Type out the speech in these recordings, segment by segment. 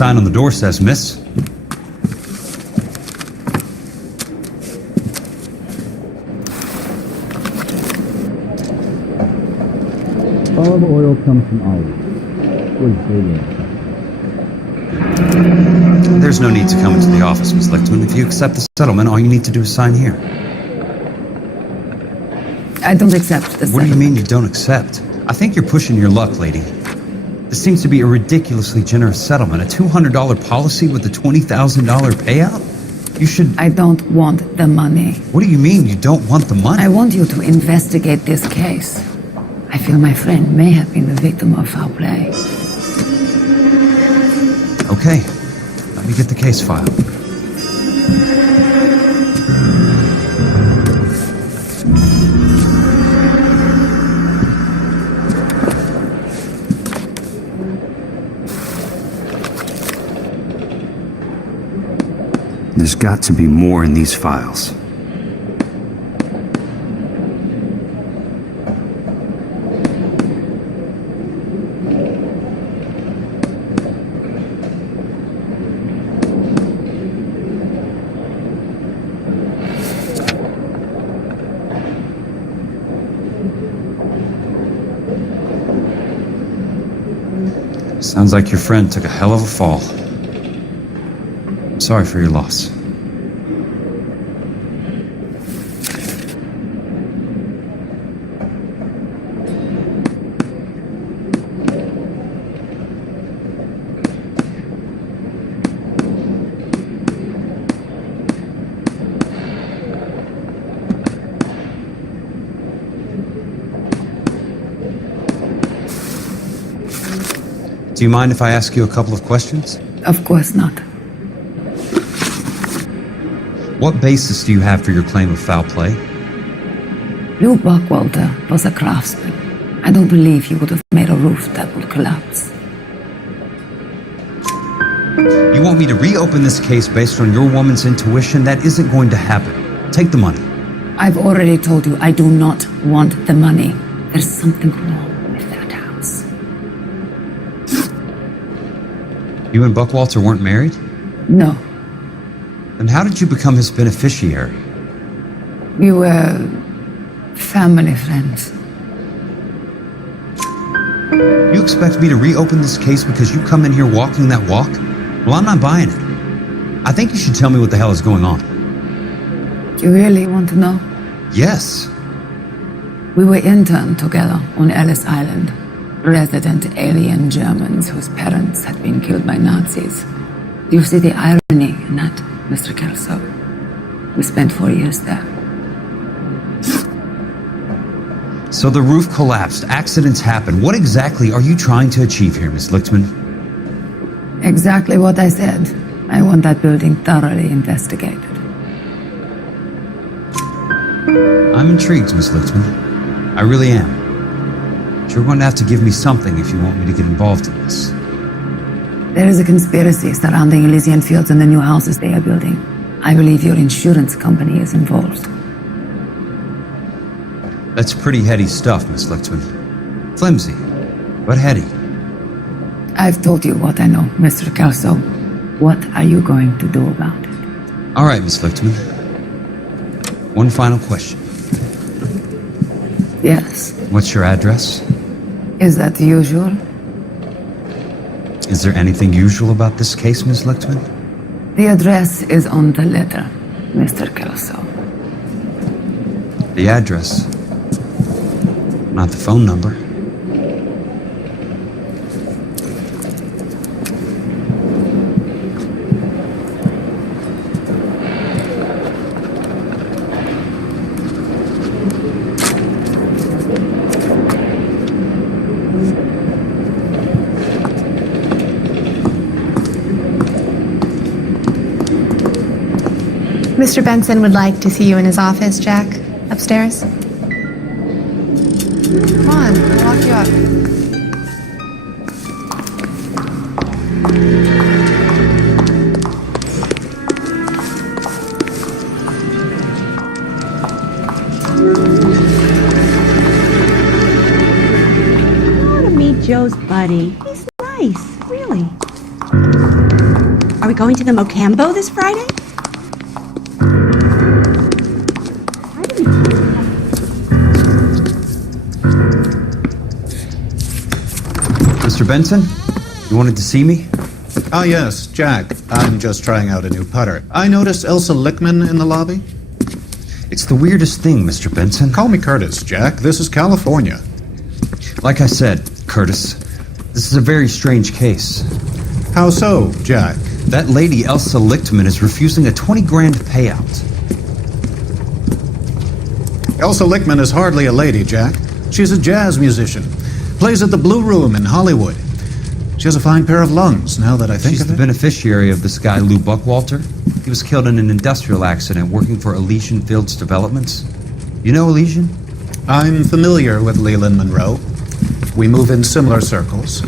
sign on the door says, miss. Olive oil comes from olives. Good flavor. There's no need to come into the office, Miss Lichtman. If you accept the settlement, all you need to do is sign here. I don't accept the settlement. What do you mean you don't accept? I think you're pushing your luck, lady. This seems to be a ridiculously generous settlement. A $200 policy with a $20,000 payout? You should... I don't want the money. What do you mean you don't want the money? I want you to investigate this case. I feel my friend may have been the victim of foul play. Okay. Let me get the case file. There's got to be more in these files. Sounds like your friend took a hell of a fall. Sorry for your loss. Do you mind if I ask you a couple of questions? Of course not. What basis do you have for your claim of foul play? Lou Buckwalter was a craftsman. I don't believe he would have made a roof that would collapse. You want me to reopen this case based on your woman's intuition? That isn't going to happen. Take the money. I've already told you I do not want the money. There's something wrong with that house. You and Buckwalter weren't married? No. Then how did you become his beneficiary? We were family friends. You expect me to reopen this case because you come in here walking that walk? Well, I'm not buying it. I think you should tell me what the hell is going on. You really want to know? Yes. We were interned together on Ellis Island. Resident alien Germans whose parents had been killed by Nazis. You see the irony in that, Mr. Kelso? We spent 4 years there. So the roof collapsed, accidents happen. What exactly are you trying to achieve here, Miss Lichtman? Exactly what I said. I want that building thoroughly investigated. I'm intrigued, Miss Lichtman. I really am. But you're going to have to give me something if you want me to get involved in this. There is a conspiracy surrounding Elysian Fields and the new houses they are building. I believe your insurance company is involved. That's pretty heady stuff, Miss Lichtman. Flimsy, but heady. I've told you what I know, Mr. Kelso. What are you going to do about it? All right, Miss Lichtman. One final question. Yes. What's your address? Is that usual? Is there anything usual about this case, Miss Lichtman? The address is on the letter, Mr. Kelso. The address, not the phone number. Mr. Benson would like to see you in his office, Jack. Upstairs. Come on, I'll walk you up. I want to meet Joe's buddy. He's nice, really. we going to the Mocambo this Friday? Mr. Benson, you wanted to see me? Ah, yes, Jack. I'm just trying out a new putter. I noticed Elsa Lickman in the lobby. It's the weirdest thing, Mr. Benson. Call me Curtis, Jack. This is California. Like I said, Curtis, this is a very strange case. How so, Jack? That lady, Elsa Lichtman, is refusing a 20 grand payout. Elsa Lickman is hardly a lady, Jack. She's a jazz musician. Plays at the Blue Room in Hollywood. She has a fine pair of lungs, now that I think She's of the it. beneficiary of this guy, Lou Buckwalter. He was killed in an industrial accident working for Elysian Fields Developments. You know Elysian? I'm familiar with Leland Monroe. We move in similar circles.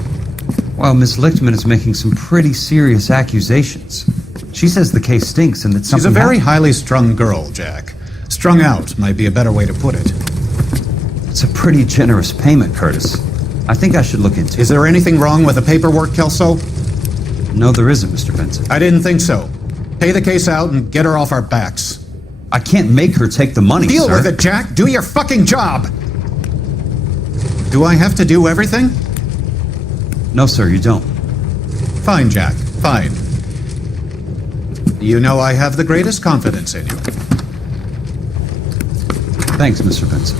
Well, Miss Lichtman is making some pretty serious accusations. She says the case stinks and that something She's a very happened. highly strung girl, Jack. Strung out might be a better way to put it. It's a pretty generous payment, Curtis. I think I should look into it. Is there anything wrong with the paperwork, Kelso? No, there isn't, Mr. Benson. I didn't think so. Pay the case out and get her off our backs. I can't make her take the money, Deal sir. with it, Jack. Do your fucking job. Do I have to do everything? No, sir, you don't. Fine, Jack. Fine. You know I have the greatest confidence in you. Thanks, Mr. Benson.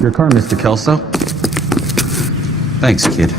Your car, Mr. Kelso. Thanks, kid.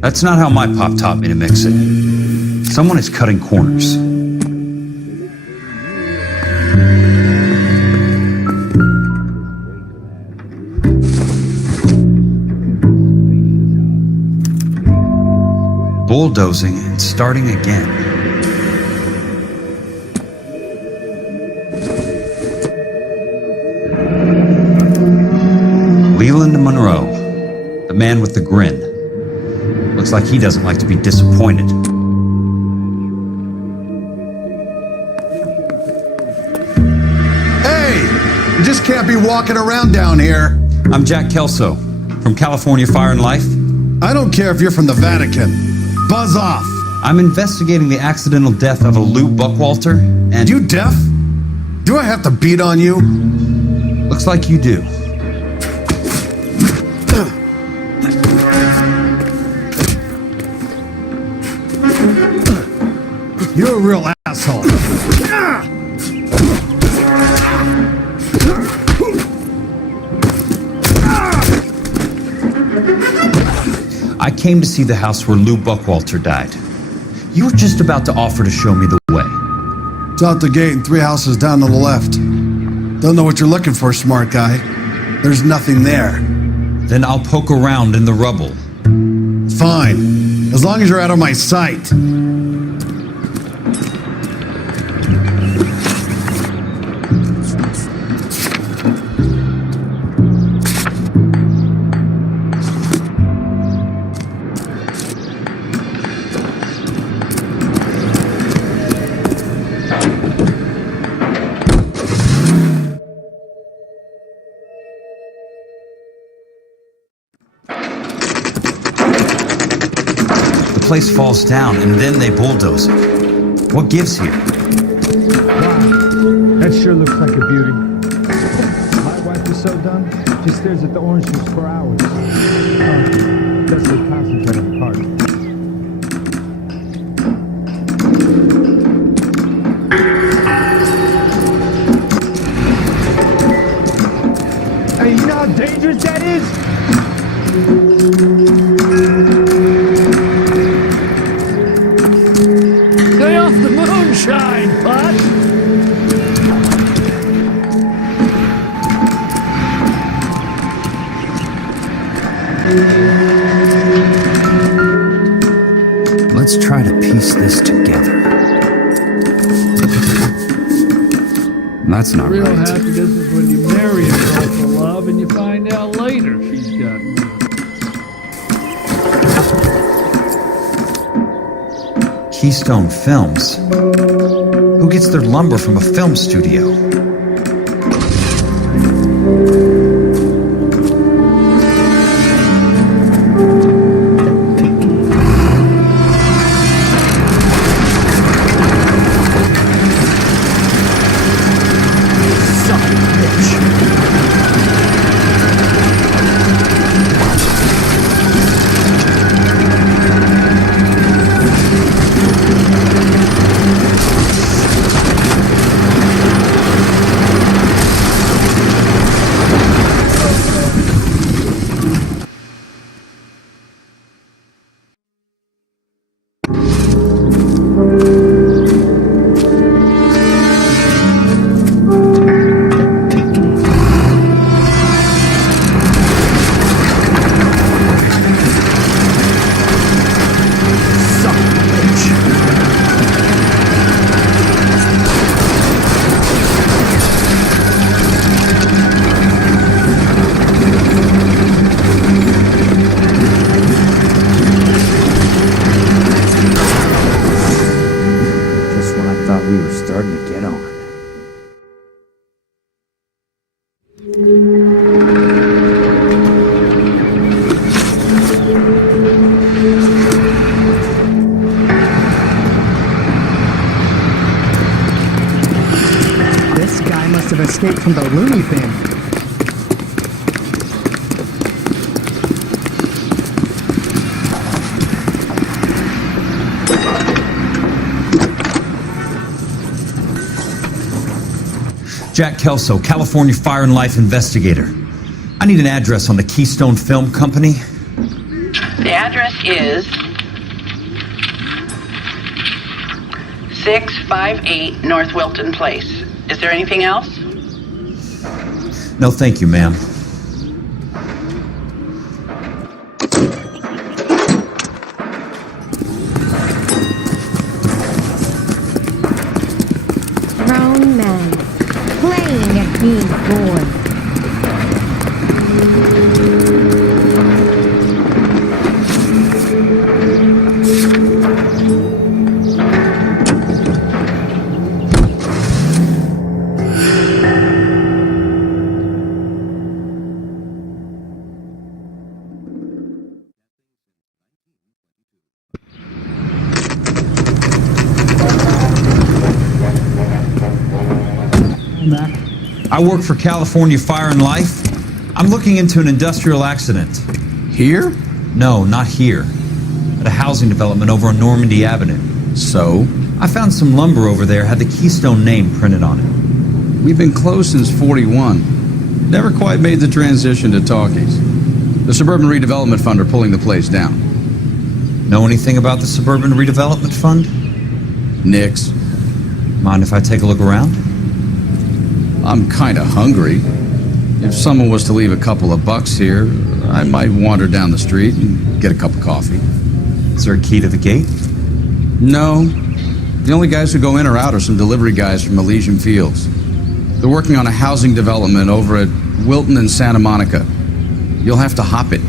That's not how my pop taught me to mix it. Someone is cutting corners. Bulldozing and starting again. Leland Monroe, the man with the grin. Looks like he doesn't like to be disappointed. Hey! You just can't be walking around down here. I'm Jack Kelso, from California Fire and Life. I don't care if you're from the Vatican. Buzz off. I'm investigating the accidental death of a Lou Buckwalter, and... You deaf? Do I have to beat on you? Looks like you do. You're a real asshole. I came to see the house where Lou Buckwalter died. You were just about to offer to show me the way. It's out the gate and 3 houses down to the left. Don't know what you're looking for, smart guy. There's nothing there. Then I'll poke around in the rubble. Fine. As long as you're out of my sight. The place falls down and then they bulldoze it. What gives here? Wow, that sure looks like a beauty. My wife is so done, she stares at the orange juice for hours. That's the concentrate on the card. Let's try to piece this together. That's not Real right. happiness is when you marry a girl for love and you find out later she's got money. Keystone Films? Who gets their lumber from a film studio? Escaped from the Looney family. Jack Kelso, California Fire and Life investigator. I need an address on the Keystone Film Company. The address is 658 North Wilton Place. Is there anything else? No, thank you, ma'am. Grown men playing at being bored. I work for California Fire and Life. I'm looking into an industrial accident. Here? No, not here. At a housing development over on Normandy Avenue. So? I found some lumber over there, had the Keystone name printed on it. We've been closed since '41. Never quite made the transition to talkies. The Suburban Redevelopment Fund are pulling the place down. Know anything about the Suburban Redevelopment Fund? Nix. Mind if I take a look around? I'm kinda hungry. If someone was to leave a couple of bucks here, I might wander down the street and get a cup of coffee. Is there a key to the gate? No. The only guys who go in or out are some delivery guys from Elysian Fields. They're working on a housing development over at Wilton and Santa Monica. You'll have to hop it.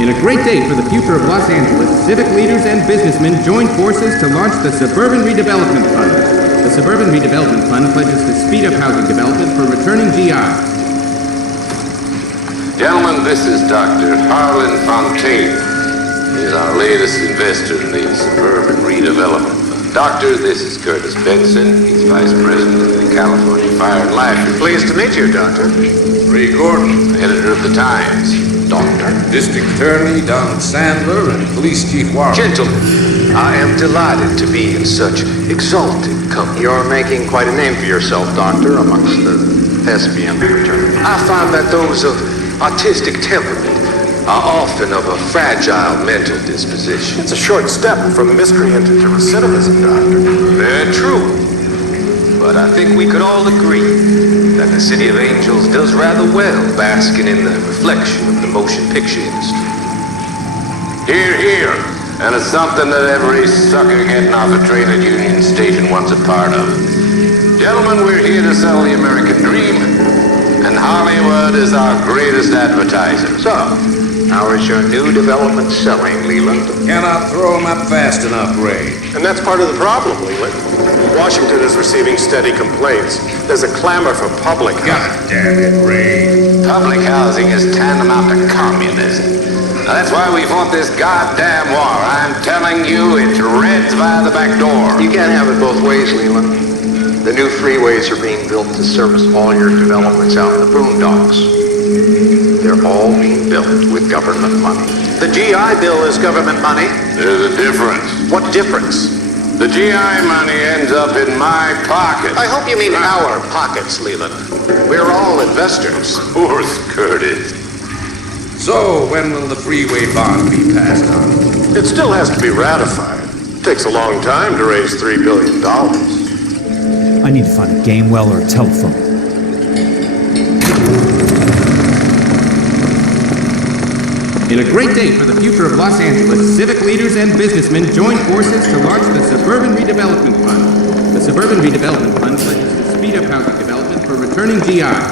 In a great day for the future of Los Angeles, civic leaders and businessmen joined forces to launch the Suburban Redevelopment Fund. The Suburban Redevelopment Fund pledges to speed up housing development for returning GIs. Gentlemen, this is Dr. Harlan Fontaine. He's our latest investor in the Suburban Redevelopment Fund. Doctor, this is Curtis Benson. He's Vice President of the California Fire and Life. Pleased to meet you, Doctor. Ray Gordon, Editor of the Times. Doctor. District Attorney Don Sandler and Police Chief Warren. Gentlemen, I am delighted to be in such exalted company. You're making quite a name for yourself, Doctor, amongst the thespian fraternity. I find that those of artistic temperament are often of a fragile mental disposition. It's a short step from miscreant to recidivism, Doctor. Very true. But I think we could all agree that the City of Angels does rather well basking in the reflection of the motion picture industry. Hear, hear. And it's something that every sucker getting off a train at Union Station wants a part of. Gentlemen, we're here to sell the American dream, and Hollywood is our greatest advertiser. So, how is your new development selling, Leland? Cannot throw them up fast enough, Ray. And that's part of the problem, Leland. Washington is receiving steady complaints. There's a clamor for public housing. God damn it, Ray. Public housing is tantamount to communism. Now, that's why we fought this goddamn war. I'm telling you, it's Reds via the back door. You can't have it both ways, Leland. The new freeways are being built to service all your developments out in the boondocks. They're all being built with government money. The GI Bill is government money. There's a difference. What difference? The GI money ends up in my pocket. I hope you mean our pockets, Leland. We're all investors. Of course, Curtis. So, when will the freeway bond be passed on? It still has to be ratified. It takes a long time to raise $3 billion. I need to find a game well or a telephone. In a great day for the future of Los Angeles, civic leaders and businessmen joined forces to launch the Suburban Redevelopment Fund. The Suburban Redevelopment Fund pledges to speed up housing development for returning GIs.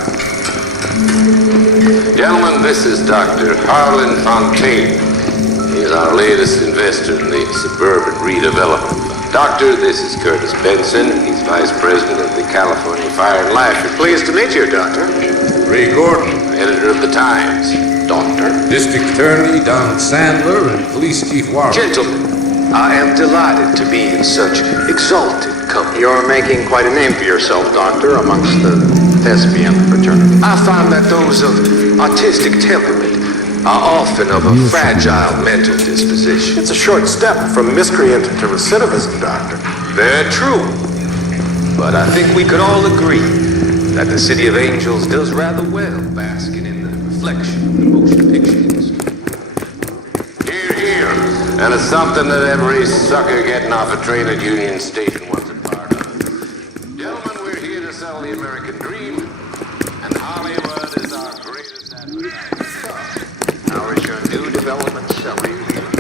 Gentlemen, this is Dr. Harlan Fontaine. He's our latest investor in the Suburban Redevelopment Fund. Doctor, this is Curtis Benson. He's Vice President of the California Fire and Life. Pleased to meet you, Doctor. Ray Gordon, Editor of the Times. Doctor. District Attorney Don Sandler and Police Chief Warren. Gentlemen, I am delighted to be in such exalted company. You're making quite a name for yourself, Doctor, amongst the thespian fraternity. I find that those of artistic temperament are often of a fragile mental disposition. It's a short step from miscreant to recidivism, Doctor. Very true. But I think we could all agree that the City of Angels does rather well basking in the reflection of the motion picture industry. Hear, hear. And it's something that every sucker getting off a train at Union Station wants a part of. Gentlemen, we're here to sell the American dream, and Hollywood is our greatest advertiser. How is your new development selling, Leland?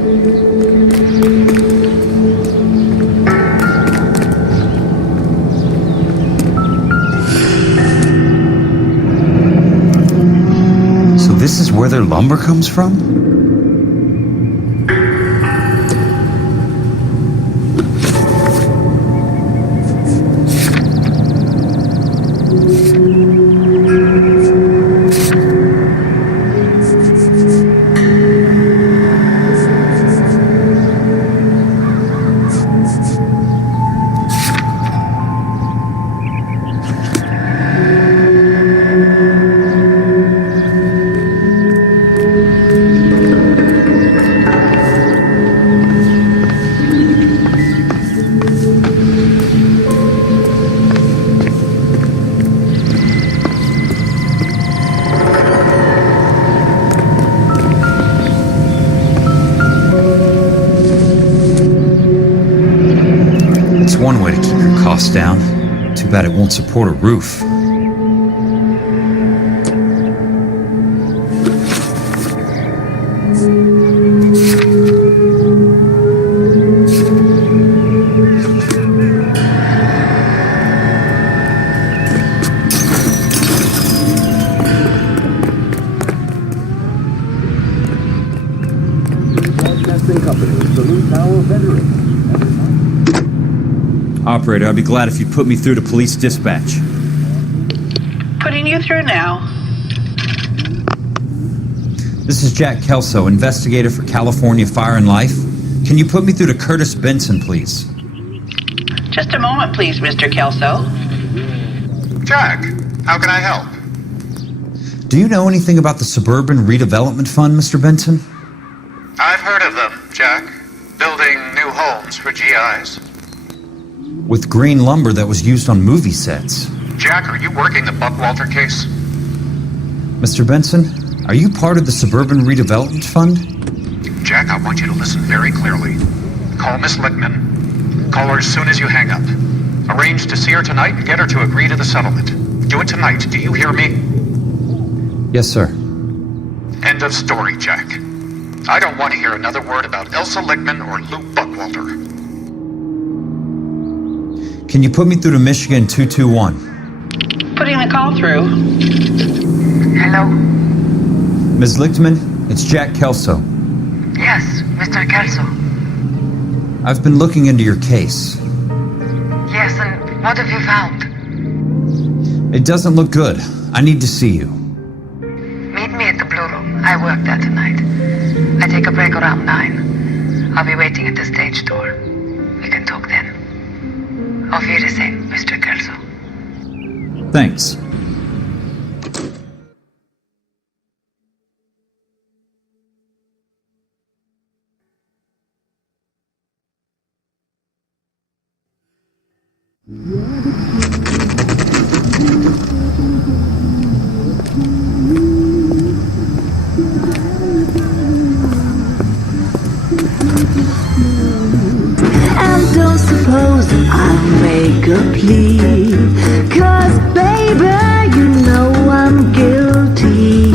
So this is where their lumber comes from? One way to keep your costs down. Too bad it won't support a roof. Broadcasting company, salute our veterans. Operator, I'd be glad if you'd put me through to police dispatch. Putting you through now. This is Jack Kelso, investigator for California Fire and Life. Can you put me through to Curtis Benson, please? Just a moment, please, Mr. Kelso. Jack, how can I help? Do you know anything about the Suburban Redevelopment Fund, Mr. Benson? I've heard of them, Jack. Building new homes for GIs. With green lumber that was used on movie sets. Jack, are you working the Buckwalter case? Mr. Benson, are you part of the Suburban Redevelopment Fund? Jack, I want you to listen very clearly. Call Miss Lichtman. Call her as soon as you hang up. Arrange to see her tonight and get her to agree to the settlement. Do it tonight, do you hear me? Yes, sir. End of story, Jack. I don't want to hear another word about Elsa Lichtman or Luke Buckwalter. Can you put me through to Michigan 221? Putting the call through. Hello? Ms. Lichtman, it's Jack Kelso. Yes, Mr. Kelso. I've been looking into your case. Yes, and what have you found? It doesn't look good. I need to see you. Meet me at the Blue Room. I work there tonight. I take a break around 9. I'll be waiting at the stage door. We can talk then. Auf Wiedersehen, Mr. Kelso. Thanks. And don't suppose I'll make a plea, 'cause baby, you know I'm guilty.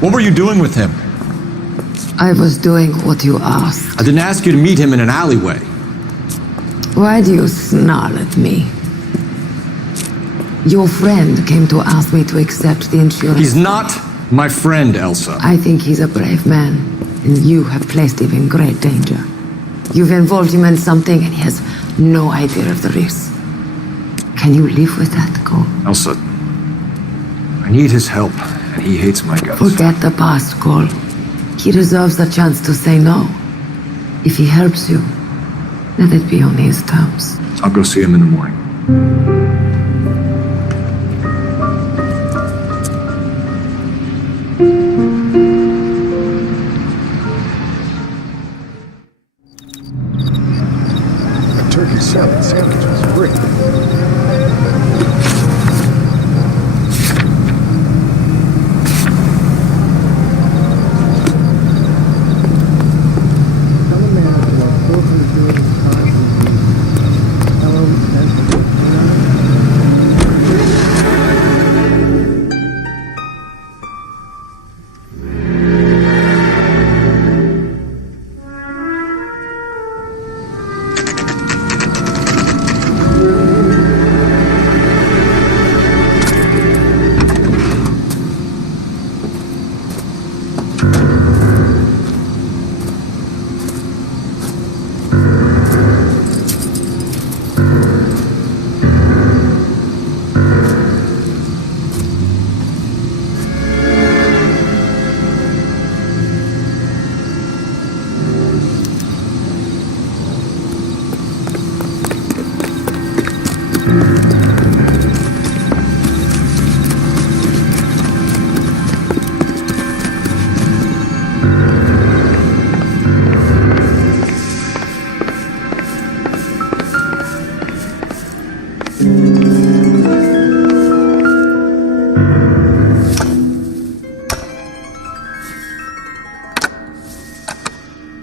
What were you doing with him? I was doing what you asked. I didn't ask you to meet him in an alleyway. Why do you snarl at me? Your friend came to ask me to accept the insurance. He's not my friend, Elsa. I think he's a brave man, and you have placed him in great danger. You've involved him in something, and he has no idea of the risk. Can you live with that, Cole? Elsa, I need his help, and he hates my guts. Forget the past, Cole. He deserves a chance to say no. If he helps you, let it be on his terms. I'll go see him in the morning. A turkey salad sandwich is great. Tell a man that while social is doing his time, hello,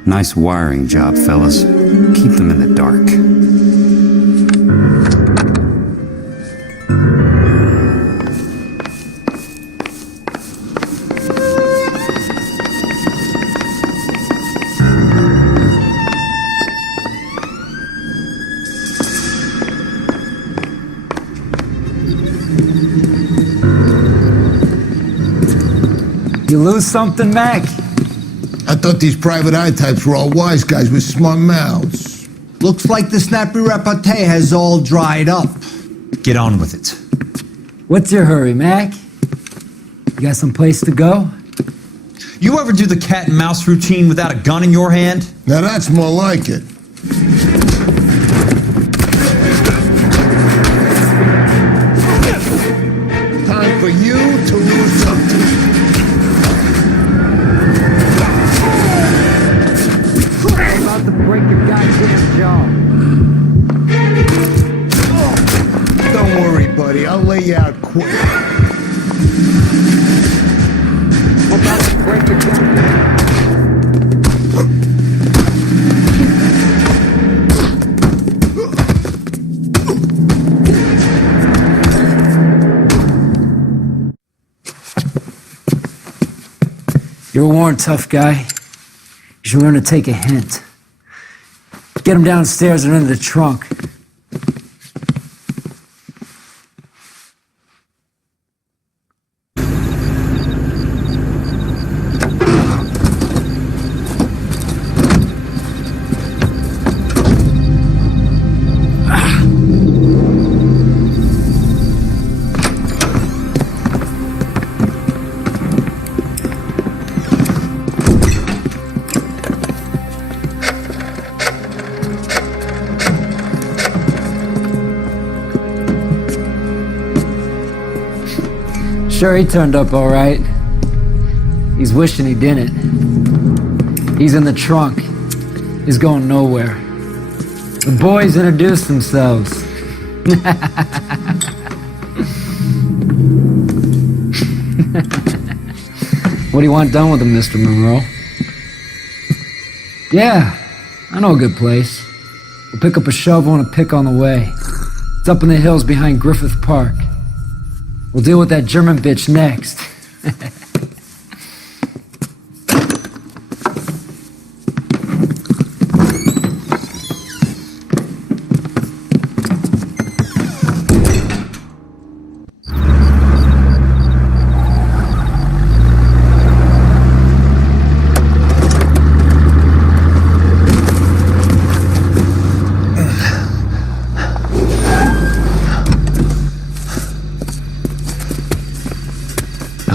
Nice wiring job, fellas. Keep them in the dark. You lose something, Mac? I thought these private eye types were all wise guys with smart mouths. Looks like the snappy repartee has all dried up. Get on with it. What's your hurry, Mac? You got some place to go? You ever do the cat and mouse routine without a gun in your hand? Now that's more like it. Time for you to lose something. I'm about to break your goddamn jaw. Don't worry, buddy. I'll lay you out quick. I'm about to break your goddamn. You're a worn tough guy. You should learn to take a hint. Get him downstairs and into the trunk. Sure, he turned up all right. He's wishing he didn't. He's in the trunk. He's going nowhere. The boys introduced themselves. What do you want done with him, Mr. Monroe? Yeah, I know a good place. We'll pick up a shovel and a pick on the way. It's up in the hills behind Griffith Park. We'll deal with that German bitch next.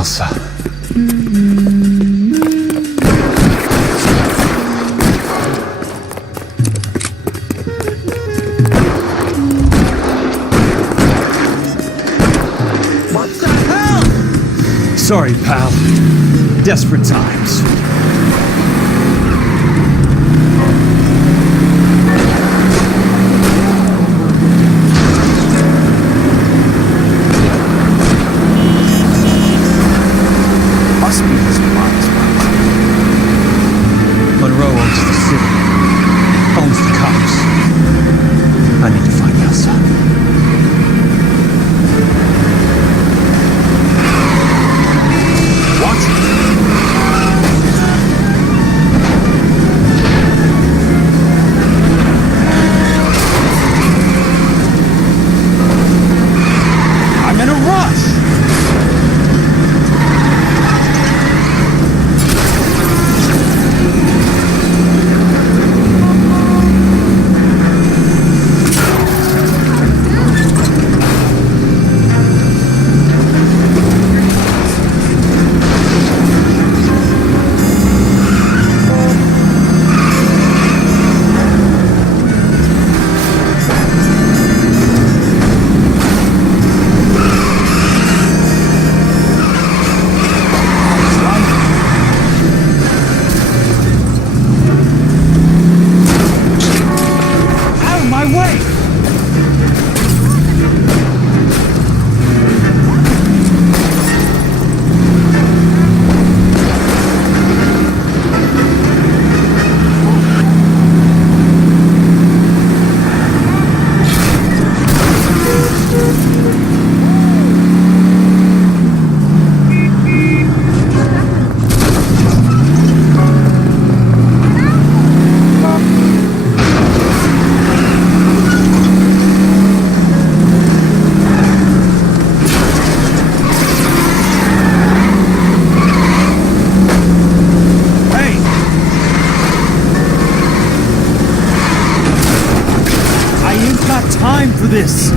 Elsa. What the hell? Sorry, pal. Desperate times. Must be his mom's money. Monroe owns the city. Owns the cops. I need to find Elsa. Watch it! I'm in a rush! Time for this!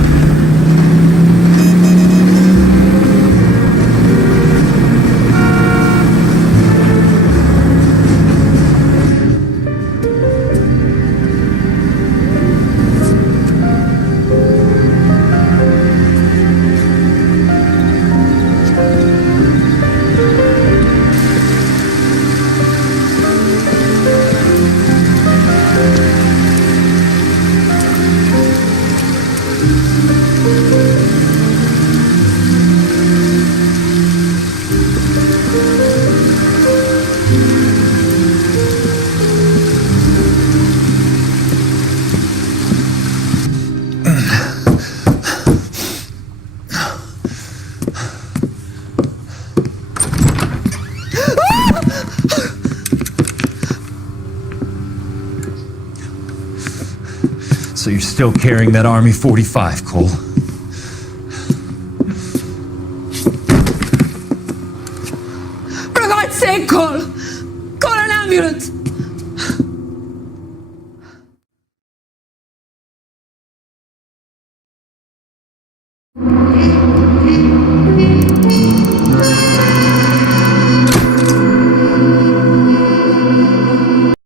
So you're still carrying that Army 45, Cole? For God's sake, Cole! Call an ambulance!